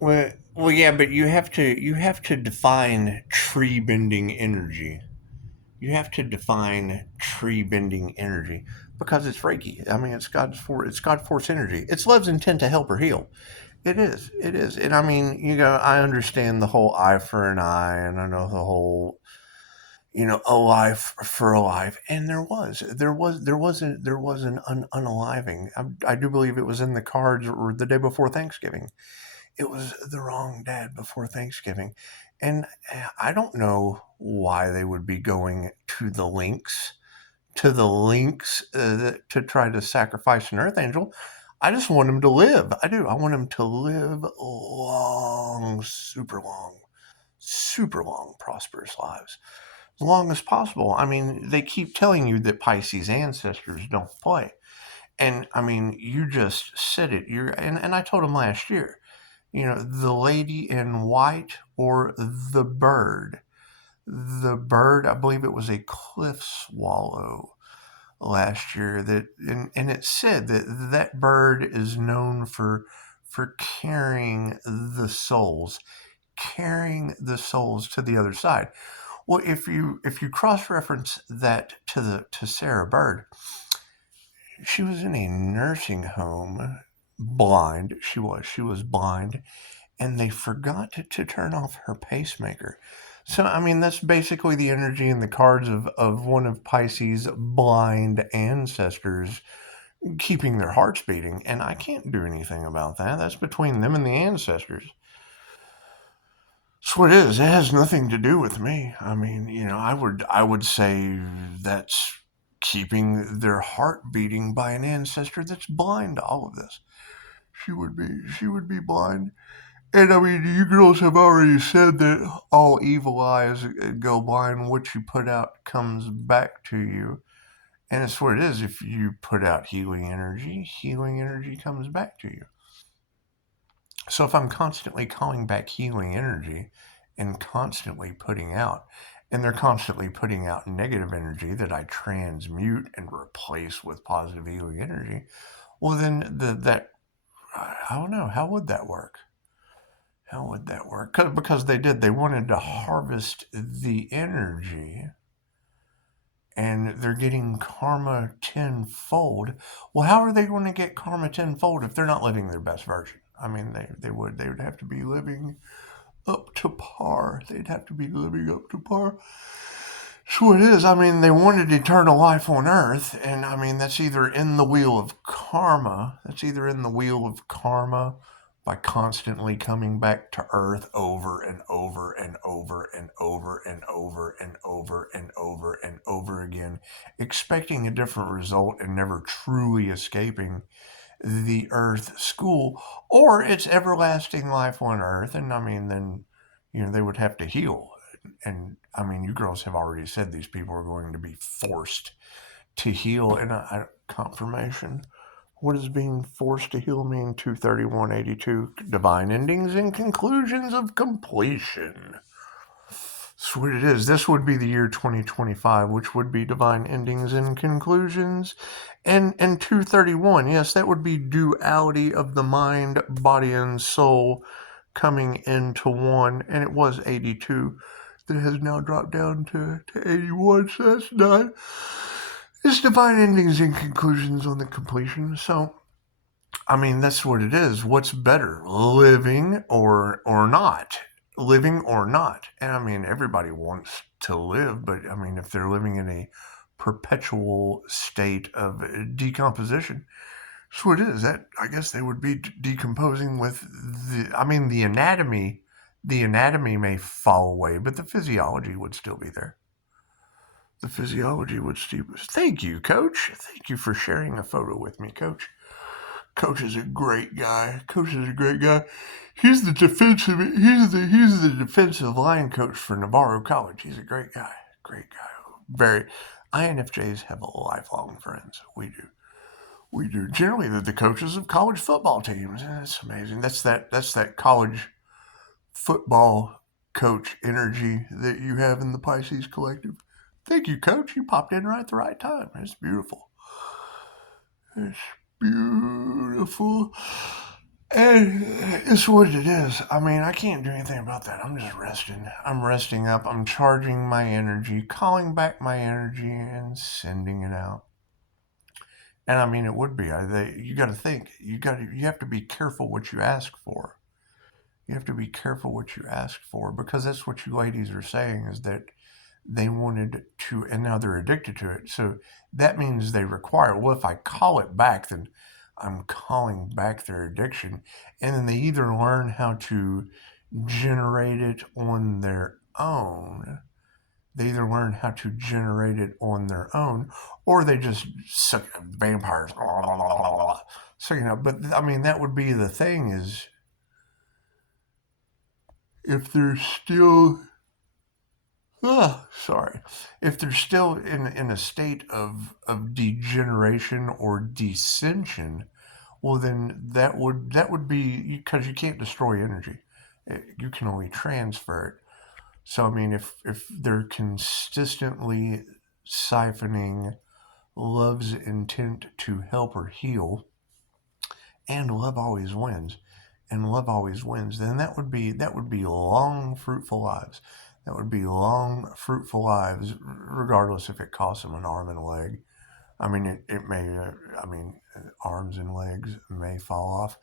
Well, yeah, but you have to define tree bending energy. You have to define tree bending energy because it's Reiki. I mean, it's God force energy. It's love's intent to help or heal. It is. It is. And I mean, I understand the whole eye for an eye, and I know the whole, a life for a life. And there was an unaliving. I do believe it was in the cards or the day before Thanksgiving. It was the wrong dad before Thanksgiving. And I don't know why they would be going to the links to try to sacrifice an earth angel. I just want him to live. I do. I want him to live long, super long, prosperous lives. As long as possible. I mean, they keep telling you that Pisces ancestors don't play. And I mean, you just said it. And I told him last year, the lady in white or the bird. The bird, I believe it was a cliff swallow last year and it said that bird is known for carrying the souls to the other side. Well, if you cross reference that to Sarah Bird, she was in a nursing home, blind. She was blind, and they forgot to turn off her pacemaker. So, I mean, that's basically the energy in the cards of one of Pisces' blind ancestors keeping their hearts beating. And I can't do anything about that. That's between them and the ancestors. That's what it is. It has nothing to do with me. I mean, I would say that's keeping their heart beating by an ancestor that's blind to all of this. She would be blind. And I mean, you girls have already said that all evil eyes go blind. What you put out comes back to you. And it's what it is. If you put out healing energy comes back to you. So if I'm constantly calling back healing energy and constantly putting out, and they're constantly putting out negative energy that I transmute and replace with positive healing energy, well, then I don't know, how would that work? How would that work? Because they wanted to harvest the energy and they're getting karma tenfold. Well, how are they going to get karma tenfold if they're not living their best version? I mean, they would have to be living up to par. They'd have to be living up to par. So it is. I mean, they wanted eternal life on Earth, and I mean that's either in the wheel of karma. That's either in the wheel of karma by constantly coming back to Earth over and over and over and over and over and over and over and over again, expecting a different result and never truly escaping the Earth school, or it's everlasting life on Earth. And I mean, then they would have to heal. And I mean, you girls have already said these people are going to be forced to heal. And confirmation. What does being forced to heal mean? 23182. Divine endings and conclusions of completion. That's what it is. This would be the year 2025, which would be divine endings and conclusions. And 231, yes, that would be duality of the mind, body, and soul coming into one. And it was 82. That has now dropped down to 81, so that's not. It's divine endings and conclusions on the completion. So, I mean, that's what it is. What's better, living or not? Living or not? And I mean, everybody wants to live, but I mean, if they're living in a perpetual state of decomposition, that's what it is. That I guess they would be decomposing with the. I mean, the anatomy. The anatomy may fall away, but the physiology would still be there. The physiology would still. Thank you, Coach. Thank you for sharing a photo with me, Coach. Coach is a great guy. Coach is a great guy. He's the defensive line coach for Navarro College. He's a great guy. Great guy. Very. INFJs have lifelong friends. We do. We do. Generally, they're the coaches of college football teams. That's amazing. That's that college football coach energy that you have in the Pisces collective. Thank you, Coach. You popped in right at the right time. It's beautiful. It's beautiful. And it's what it is. I mean, I can't do anything about that. I'm just resting. I'm resting up. I'm charging my energy, calling back my energy, and sending it out. And I mean, it would be. You got to think. You have to be careful what you ask for. You have to be careful what you ask for, because that's what you ladies are saying, is that they wanted to, and now they're addicted to it. So that means they require, well, if I call it back, then I'm calling back their addiction. And then they either learn how to generate it on their own. They either learn how to generate it on their own, or they just suck vampires. So, but I mean, that would be the thing, is if they're still sorry, if they're still in a state of degeneration or descension, well, then that would be, because you can't destroy energy. You can only transfer it. So I mean, if they're consistently siphoning love's intent to help or heal, and love always wins, and love always wins, then that would be long, fruitful lives. That would be long, fruitful lives, regardless if it costs them an arm and a leg. I mean, it may, arms and legs may fall off.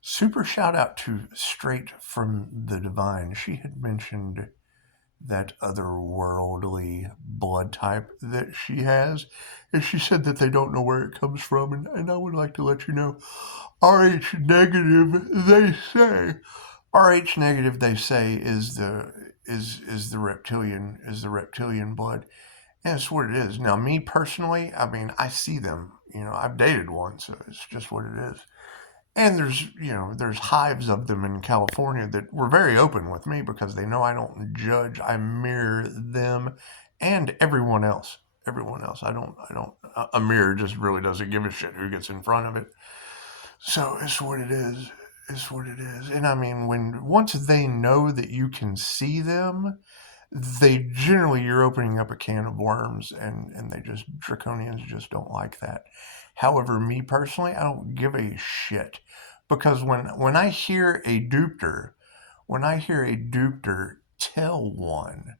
Super shout out to Straight from the Divine. She had mentioned that otherworldly blood type that she has. And she said that they don't know where it comes from. And I would like to let you know, RH negative, they say. RH negative, they say, is the reptilian blood. And that's what it is. Now, me personally, I mean, I see them. I've dated one, so it's just what it is. And there's hives of them in California that were very open with me, because they know I don't judge. I mirror them and everyone else. Everyone else. I don't. A mirror just really doesn't give a shit who gets in front of it. So it's what it is. It's what it is. And I mean, once they know that you can see them, you're opening up a can of worms, and draconians just don't like that. However, me personally, I don't give a shit, because when I hear a dupter, tell one,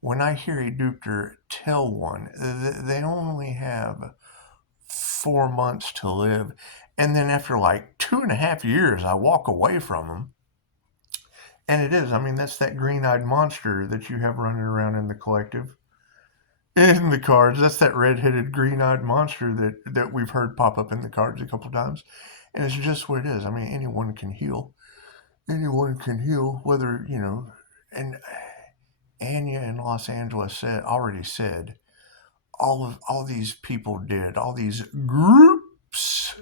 when I hear a dupter tell one, they only have 4 months to live, and then after like 2.5 years, I walk away from them. And it is. I mean, that's that green-eyed monster that you have running around in the collective. In the cards, that's that red-headed, green-eyed monster that we've heard pop up in the cards a couple times. And it's just what it is. I mean, anyone can heal. Anyone can heal, and Anya in Los Angeles already said, all these people did, all these groups,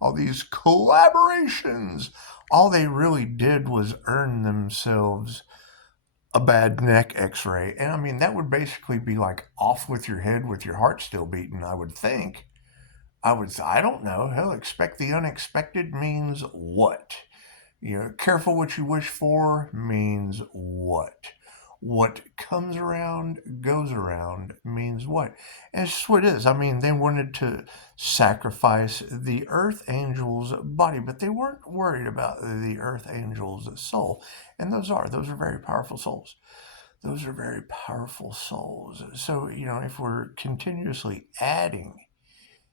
all these collaborations, all they really did was earn themselves a bad neck x-ray. And I mean, that would basically be like off with your head with your heart still beating, I would think. I don't know. Hell, expect the unexpected means what? Careful what you wish for means what? What comes around goes around means what? And it's just what it is. I mean, they wanted to sacrifice the earth angel's body, but they weren't worried about the earth angel's soul. And those are very powerful souls. Those are very powerful souls. So, if we're continuously adding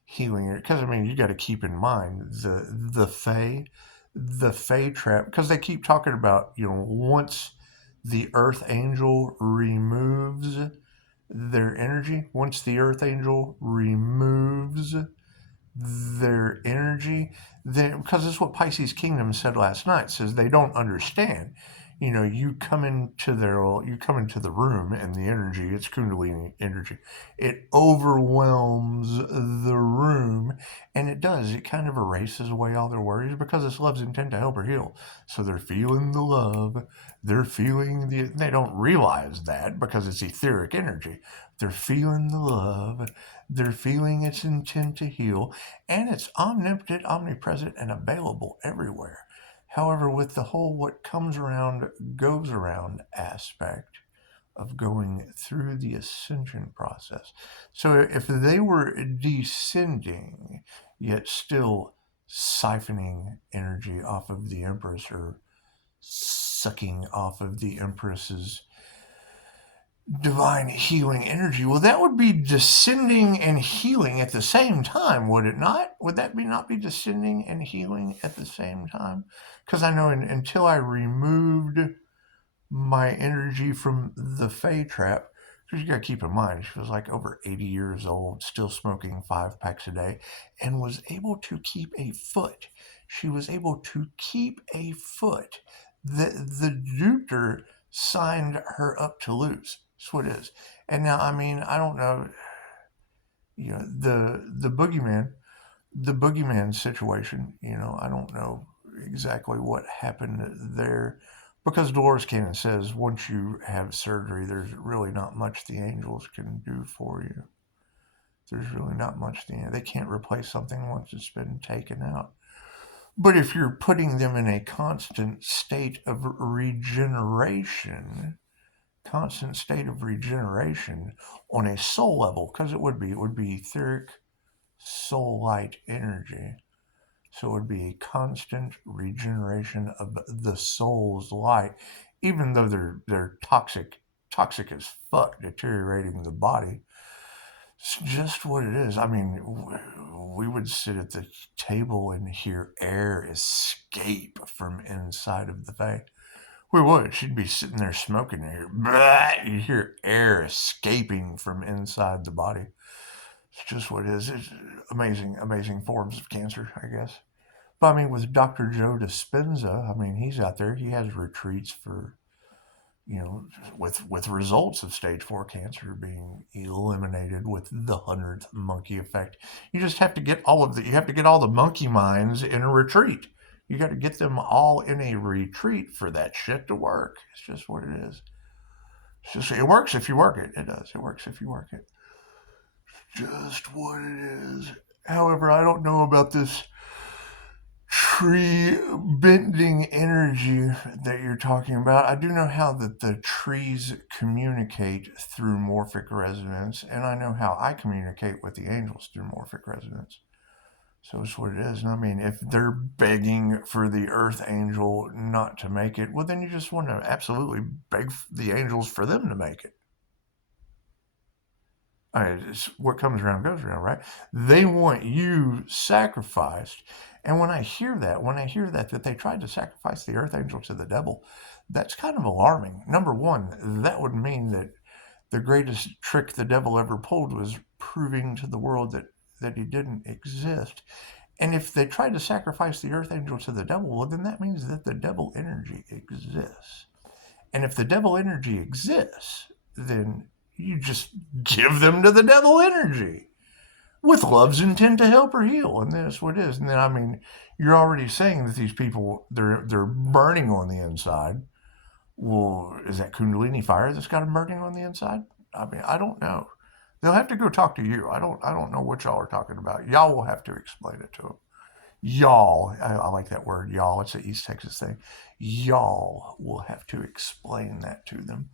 healing, because I mean, you got to keep in mind the Fae trap, because they keep talking about, once the Earth Angel removes their energy, then, because it's what Pisces Kingdom said last night, says they don't understand. You come into the room, and the energy, it's Kundalini energy, it overwhelms the room, and it kind of erases away all their worries, because it's love's intent to help her heal. So they're feeling the love, they don't realize that, because it's etheric energy. They're feeling the love, they're feeling its intent to heal, and it's omnipotent, omnipresent, and available everywhere. However, with the whole what comes around goes around aspect of going through the ascension process. So if they were descending, yet still siphoning energy off of the Empress, or sucking off of the Empress's divine healing energy. Well, that would be descending and healing at the same time, would it not? Would that not be descending and healing at the same time? Because I know until I removed my energy from the Fae trap, because you got to keep in mind, she was like over 80 years old, still smoking 5 packs a day, and was able to keep a foot. She was able to keep a foot. The Jupiter signed her up to lose. That's what it is. And now, I mean, I don't know, the boogeyman situation, I don't know exactly what happened there, because Dolores Cannon says once you have surgery, there's really not much the angels can do for you. There's really not much they can't replace something once it's been taken out. But if you're putting them in a constant state of regeneration, on a soul level, because it would be etheric soul light energy. So it would be a constant regeneration of the soul's light, even though they're toxic as fuck, deteriorating the body. It's just what it is. I mean, we would sit at the table and hear air escape from inside of the Fae. We would. She'd be sitting there smoking, and you hear air escaping from inside the body. It's just what it is. It's amazing forms of cancer, I guess. But I mean, with Dr. Joe Dispenza, I mean, he's out there. He has retreats for, with results of stage 4 cancer being eliminated with the 100th monkey effect. You just have to get all the monkey minds in a retreat. You got to get them all in a retreat for that shit to work. It's just what it is. It works if you work it. It does. It works if you work it. Just what it is. However, I don't know about this tree bending energy that you're talking about. I do know how that the trees communicate through morphic resonance, and I know how I communicate with the angels through morphic resonance. So it's what it is. And I mean, if they're begging for the earth angel not to make it, well, then you just want to absolutely beg the angels for them to make it. I mean, it's what comes around goes around, right? They want you sacrificed. And when I hear that they tried to sacrifice the earth angel to the devil, that's kind of alarming. Number one, that would mean that the greatest trick the devil ever pulled was proving to the world that he didn't exist. And if they tried to sacrifice the earth angel to the devil, well, then that means that the devil energy exists. And if the devil energy exists, then you just give them to the devil energy with love's intent to help or heal. And that's what it is. And then, I mean, you're already saying that these people, they're burning on the inside. Well, is that Kundalini fire that's got them burning on the inside? I mean, I don't know. They'll have to go talk to you. I don't know what y'all are talking about. Y'all will have to explain it to them. Y'all, I like that word, y'all. It's an East Texas thing. Y'all will have to explain that to them.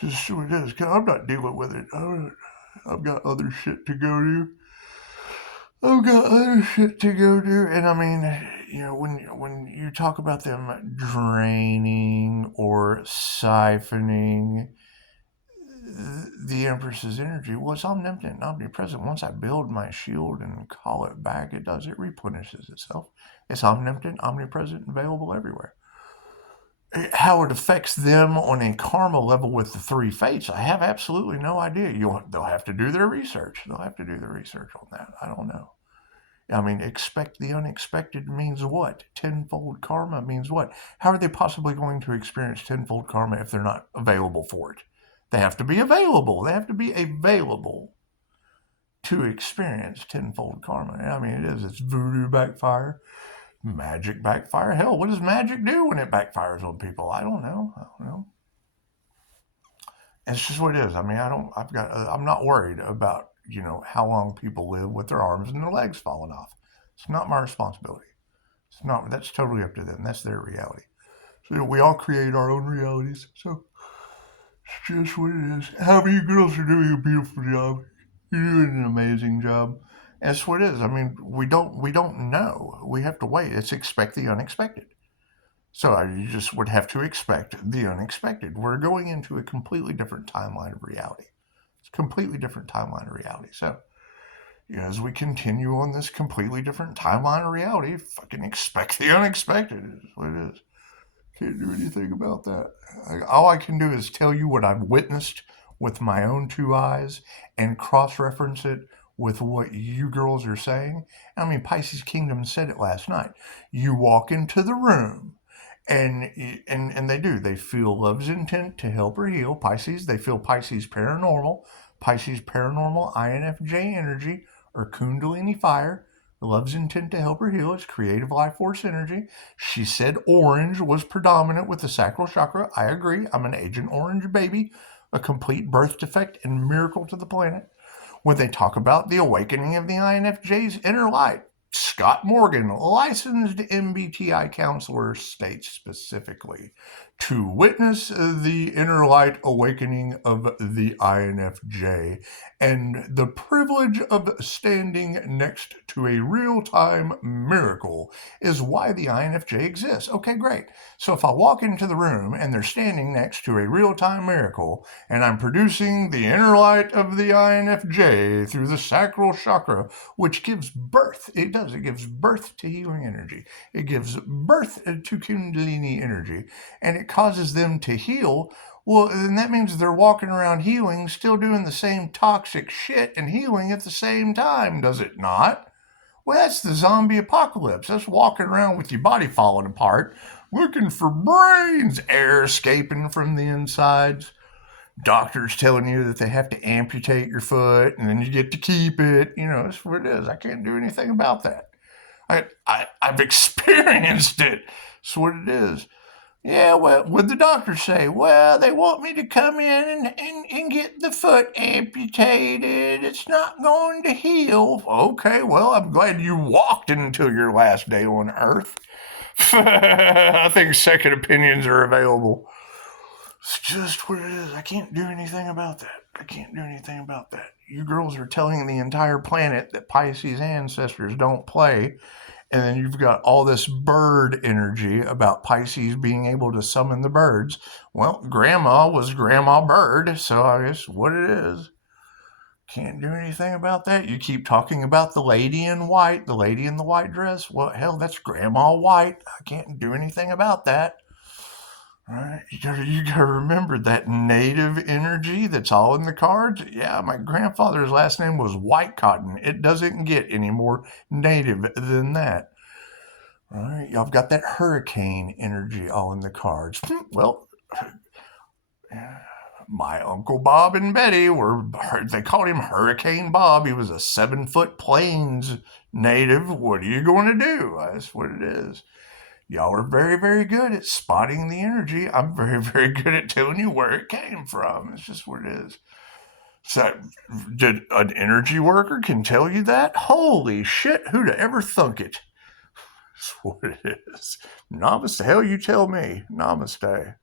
Just what it is. Cause I'm not dealing with it. I've got other shit to go do. And I mean, when you talk about them draining or siphoning the Empress's energy, well, it's omnipotent and omnipresent. Once I build my shield and call it back, it replenishes itself. It's omnipotent, omnipresent, available everywhere. How it affects them on a karma level with the 3 fates, I have absolutely no idea. They'll have to do their research. They'll have to do the research on that. I don't know. I mean, expect the unexpected means what? Tenfold karma means what? How are they possibly going to experience tenfold karma if they're not available for it? They have to be available. They have to be available to experience tenfold karma. I mean, it's voodoo backfire, magic backfire. Hell, what does magic do when it backfires on people? I don't know. It's just what it is. I mean, I'm not worried about, how long people live with their arms and their legs falling off. It's not my responsibility. That's totally up to them. That's their reality. So we all create our own realities. So it's just what it is. However, you girls are doing a beautiful job. You're doing an amazing job. That's what it is. I mean, we don't know. We have to wait. It's expect the unexpected. So you just would have to expect the unexpected. We're going into a completely different timeline of reality. It's a completely different timeline of reality. So, as we continue on this completely different timeline of reality, fucking expect the unexpected is what it is. Can't do anything about that. All I can do is tell you what I've witnessed with my own two eyes and cross-reference it with what you girls are saying. I mean, Pisces Kingdom said it last night. You walk into the room, and they do. They feel love's intent to help or heal. Pisces, they feel Pisces paranormal INFJ energy, or Kundalini fire. Love's intent to help or heal is creative life force energy. She said orange was predominant with the sacral chakra. I agree. I'm an Agent Orange baby, a complete birth defect and miracle to the planet. When they talk about the awakening of the INFJ's inner light, Scott Morgan, licensed MBTI counselor, states specifically to witness the inner light awakening of the INFJ and the privilege of standing next to a real-time miracle is why the INFJ exists. Okay, great. So if I walk into the room and they're standing next to a real-time miracle and I'm producing the inner light of the INFJ through the sacral chakra, which gives birth, it gives birth to healing energy. It gives birth to Kundalini energy, and it causes them to heal. Well, then that means they're walking around healing, still doing the same toxic shit and healing at the same time, does it not? Well, that's the zombie apocalypse. That's walking around with your body falling apart, looking for brains, air escaping from the insides. Doctors telling you that they have to amputate your foot and then you get to keep it. That's what it is. I can't do anything about that. I've experienced it. That's what it is. Yeah, well, what the doctor say? Well, they want me to come in and get the foot amputated. It's not going to heal. Okay, well, I'm glad you walked until your last day on Earth. I think second opinions are available. It's just what it is. I can't do anything about that. You girls are telling the entire planet that Pisces ancestors don't play. And then you've got all this bird energy about Pisces being able to summon the birds. Well, Grandma was Grandma Bird, so I guess what it is. Can't do anything about that. You keep talking about the lady in white, the lady in the white dress. Well, hell, that's Grandma White. I can't do anything about that. All right, you gotta remember that native energy that's all in the cards. Yeah, my grandfather's last name was White Cotton. It doesn't get any more native than that. All right, y'all got that hurricane energy all in the cards. Well, my Uncle Bob and Betty they called him Hurricane Bob. He was a 7-foot plains native. What are you going to do? That's what it is. Y'all are very, very good at spotting the energy. I'm very, very good at telling you where it came from. It's just what it is. So, did an energy worker can tell you that? Holy shit, who'd ever thunk it? That's what it is. Namaste. Hell, you tell me. Namaste.